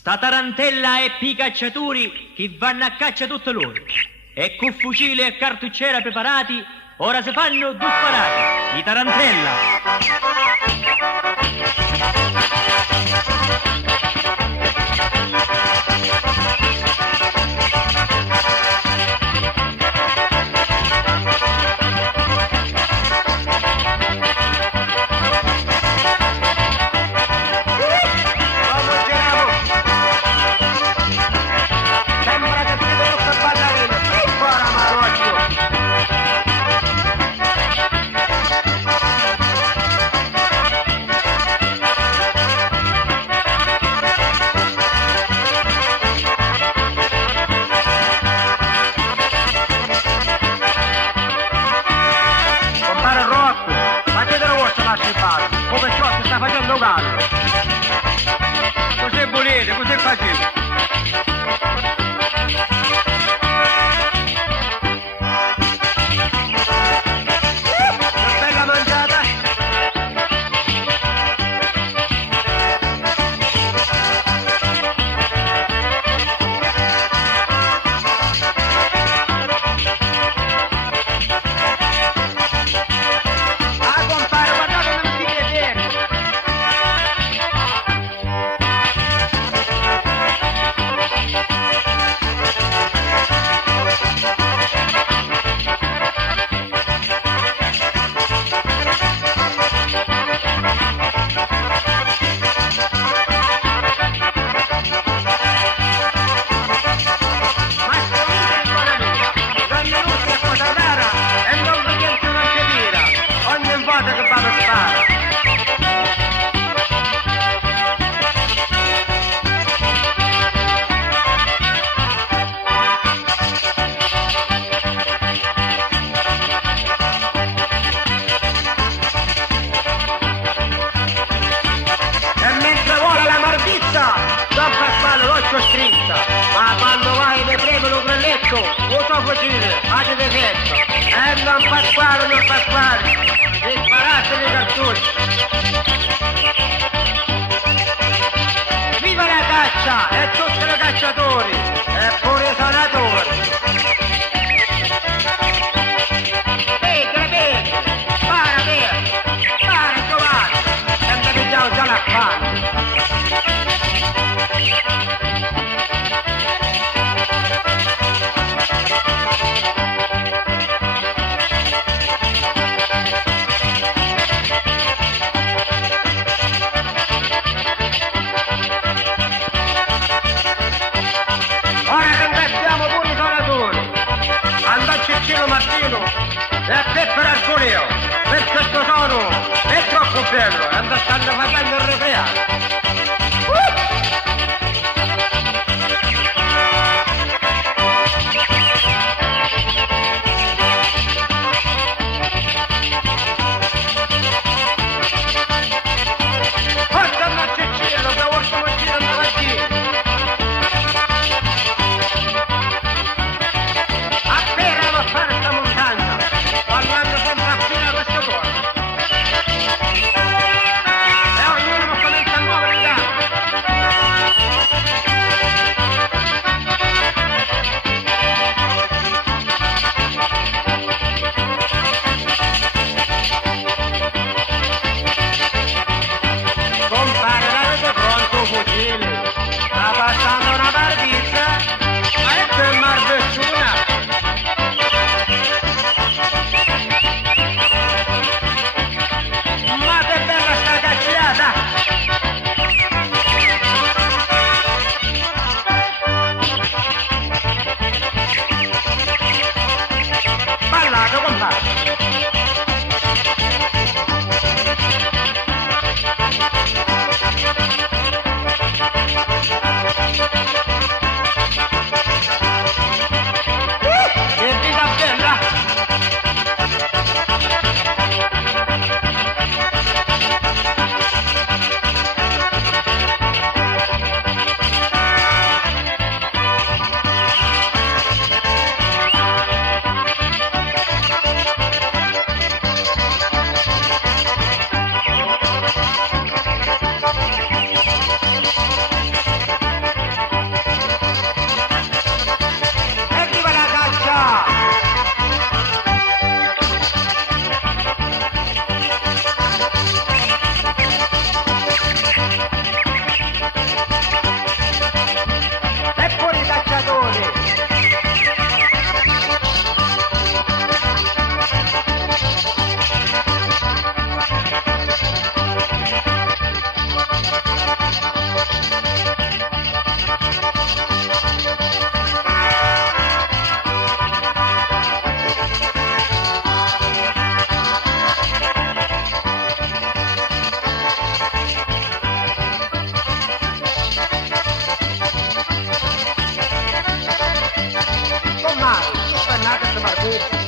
Sta tarantella e pi cacciatori che vanno a caccia tutte loro. E con fucile e cartucciera preparati, ora si fanno due sparati. Di tarantella. Ma quando vai ti premono quelletto, lo so facile, fate defetto. Non Pasquale, disparate le cartucce. Viva la caccia e tutti i cacciatori, e pure i sanatori. Spara Giovanni, sempre che già la fanno. Martino e Peppe Arconio, per questo sono è troppo bello, e mi stanno facendo il recreare. Forza a Marcicillo, che vorrei mangiare una mattina. E ognuno comincia a muovere Marcucci.